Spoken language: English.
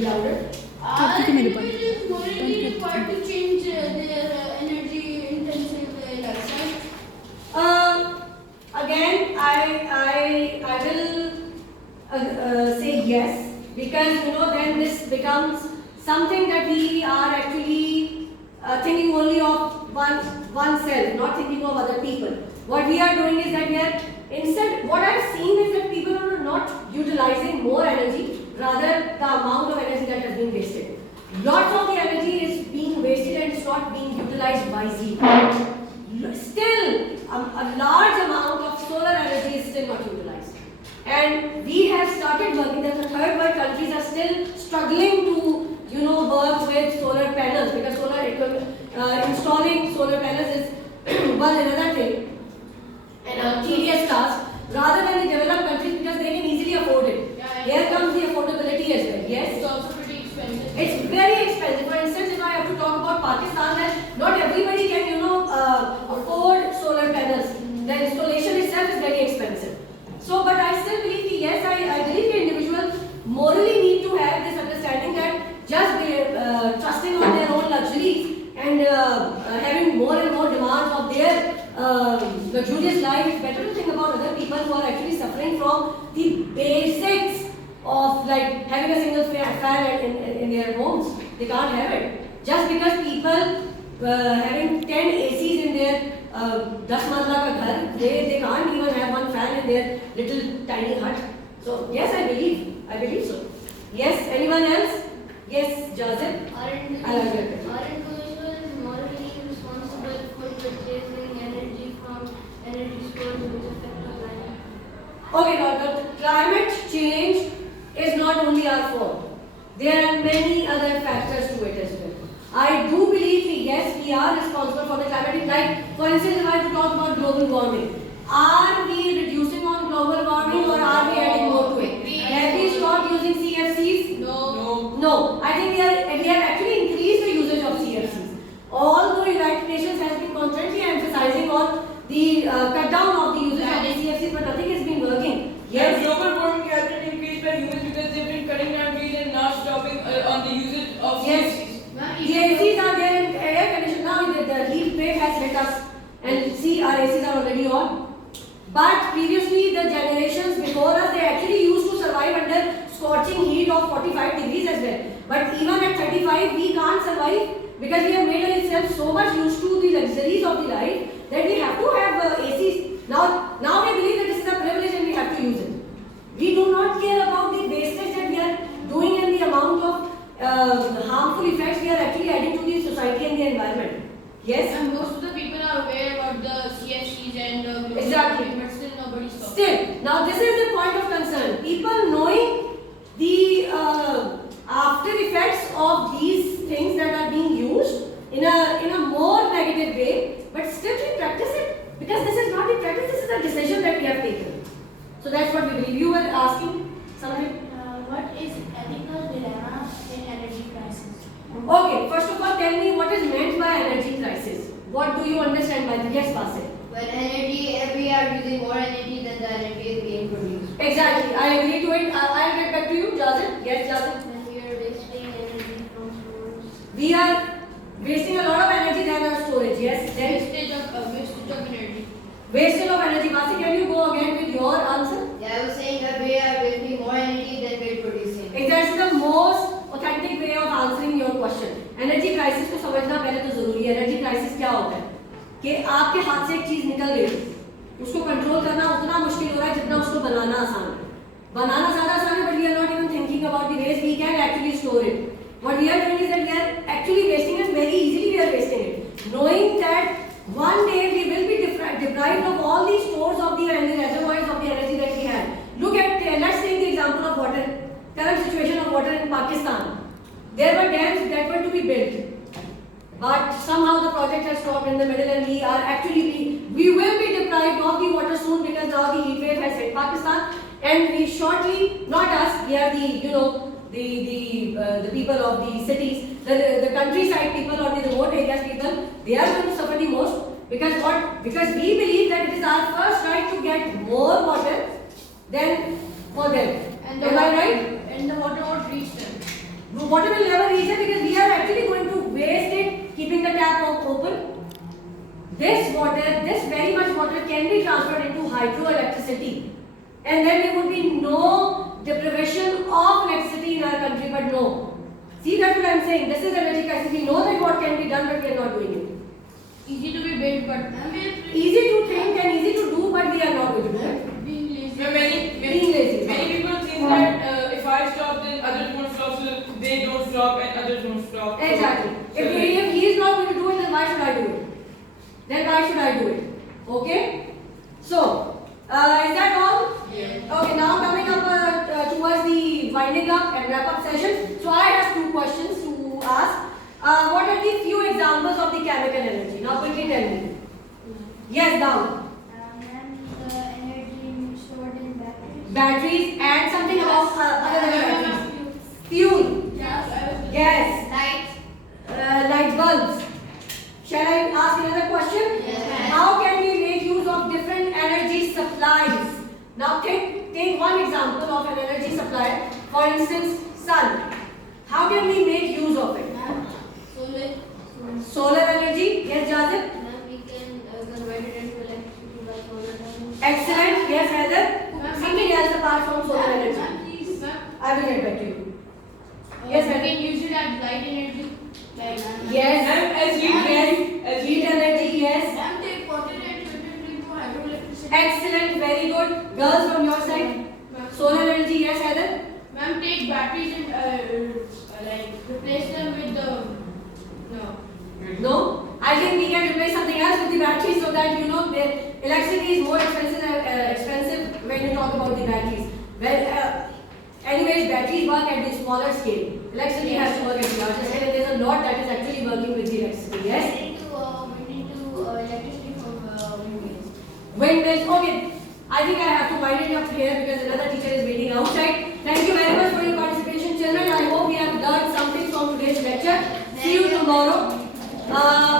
little louder. Are individuals morally required to change their energy intensive lifestyle? Again, I will say yes, because then this becomes something that we are actually thinking only of oneself, not thinking of other people. What we are doing is that we are instead, what I've seen is that people are not utilizing more energy, rather the amount of energy that has been wasted. Lots of the energy is being wasted and it's not being utilized wisely. Still, a large amount of solar energy is still not utilized. And we have started working, that the third world countries are still struggling to work with solar panels, because installing solar panels is one another thing and a tedious task, rather than the developed countries, because they can easily afford it. Here comes the affordability as well. Yes, It's also pretty expensive. it's very expensive. For instance, if I have to talk about Pakistan, then not everybody can afford solar panels. The installation itself is very expensive. So, but I still believe that yes, I believe the individual morally need to have this understanding that just trusting on their own luxuries and having more and more demands of their luxurious life, it's better to think about other people who are actually suffering from the basics of like having a single fan in their homes. They can't have it. Just because people having 10 ACs in their 10 manzila ka ghar, they can't even have one fan in their little tiny hut. So yes, I believe so. Yes, anyone else? Yes, Joseph. Are individuals morally responsible for purchasing energy from energy sources which affect the climate? Okay, Doctor. Climate change is not only our fault. There are many other factors to it as well. I do believe that yes, we are responsible for the climate. Like, for instance, if I have to talk about global warming, are we reducing on global warming or are we adding more to it? Have we stopped using CFCs? No. I think we have actually increased the usage of CFCs. Although United Nations has been constantly emphasizing on the cut down of the usage of the CFCs, but nothing has been working. Yes, global warming has been increased by humans because they've been cutting down trees and not stopping on the usage of Yes. CFCs. The ACs are there in air condition now. The heat wave has hit us, and see, our ACs are already on. But previously, the generations before us, they actually used to survive under scorching heat of 45 degrees as well. But even at 35, we can't survive because we have made ourselves so much used to the luxuries of the life that we have to have ACs. Now we believe that this is a privilege and we have to use it. We do not care about the wastage that we are doing and the amount of harmful effects we are actually adding to the society and the environment. Yes? And most of the people are aware about the CFCs and global Exactly. warming, but still nobody stops. Still, now this is the point of concern. People knowing the after effects of these things that are being used in a more negative way, but still we practice it, because this is not the practice, this is a decision that we have taken. So that's what we believe. You were asking something? What is ethical dilemma in energy crisis? Okay, first of all, tell me what is meant by energy crisis. What do you understand by that? Yes, Basil. When we are using more energy than the energy is being produced. Exactly, I agree to it. I'll get back to you, Joseph. Yes, Joseph. When we are wasting energy from source. We are wasting a lot of energy than our storage. Yes, then Wastage of energy. wastage of energy. Basil, can you go again with your answer? Yeah, I was saying that we are wasting more energy than we are producing. That's the most authentic way of answering your question. Energy crisis को समझना पहले तो जरूरी है. Energy crisis क्या होता है कि आपके हाथ से एक चीज निकल गई, उसको कंट्रोल करना उतना मुश्किल हो रहा है जितना उसको बनाना आसान है. बनाना ज़्यादा आसान है, but we are not even thinking about the ways we can actually store it. What we are doing is that we are actually wasting it very easily. We are wasting it, knowing that one day we will be deprived of all these stores of the reservoirs of the energy that we have. Look at, let's take the example of water. Current situation of water in Pakistan. There were dams that were to be built, but somehow the project has stopped in the middle, and we will be deprived of the water soon, because now the heat wave has hit Pakistan, and we shortly, not us, we are the people of the cities, the countryside people or the remote areas people, they are going to suffer the most, because what? Because we believe that it is our first right to get more water than for them. And Am I right? And the water won't reach them. water will never reach it because we are actually going to waste it keeping the tap open. This water, this very much water can be transferred into hydroelectricity, and then there would be no deprivation of electricity in our country, but no. See, that's what I'm saying. This is energy crisis. We know that what can be done, but we are not doing it. Easy to be built, but Easy to think and easy to do, but we are not going to do it. being lazy. Being lazy. Many people think that if I stop, then others won't stop, so they don't stop and others won't stop. Exactly. So If he is not going to do it, then why should I do it? Then why should I do it? Okay? So, is that all? Yeah. Okay, now coming up towards the winding up and wrap up session. So I have two questions to ask. What are the few examples of the chemical energy? Now quickly tell me. Yes, down. The energy stored in batteries. Batteries and something about other than batteries. Fuel, gas, light bulbs. Shall I ask another question? Yes. How can we make use of different energy supplies? Now take one example of an energy supplier. For instance, sun. How can we make use of it? Solar. Solar energy. Yes, Jazib? Now we can convert it into electricity by solar panels. Excellent. Yes, Heather? Something else apart from solar energy. Please, I will get back to you. Yes, we Heather? can use it as light energy. Like, Yes. And as heat, Yes. as Heat energy. Yes. Ma'am, take water and turn it into hydroelectricity. Excellent. Very good. Girls from your side. Solar energy. Yes, Heather? Ma'am, take batteries and like replace them with the No? I think we can replace something else with the batteries so that you know the electricity is more expensive when you talk about the batteries. Well, anyways, batteries work at the smaller scale. Electricity has to work at the larger scale, and there's a lot that is actually working with the electricity. Yes? we need to electricity from windmills. Windmills. Okay. I think I have to wind it up here because another teacher is waiting outside. Thank you very much for your participation, children. I hope you have learned something from today's lecture. See you tomorrow.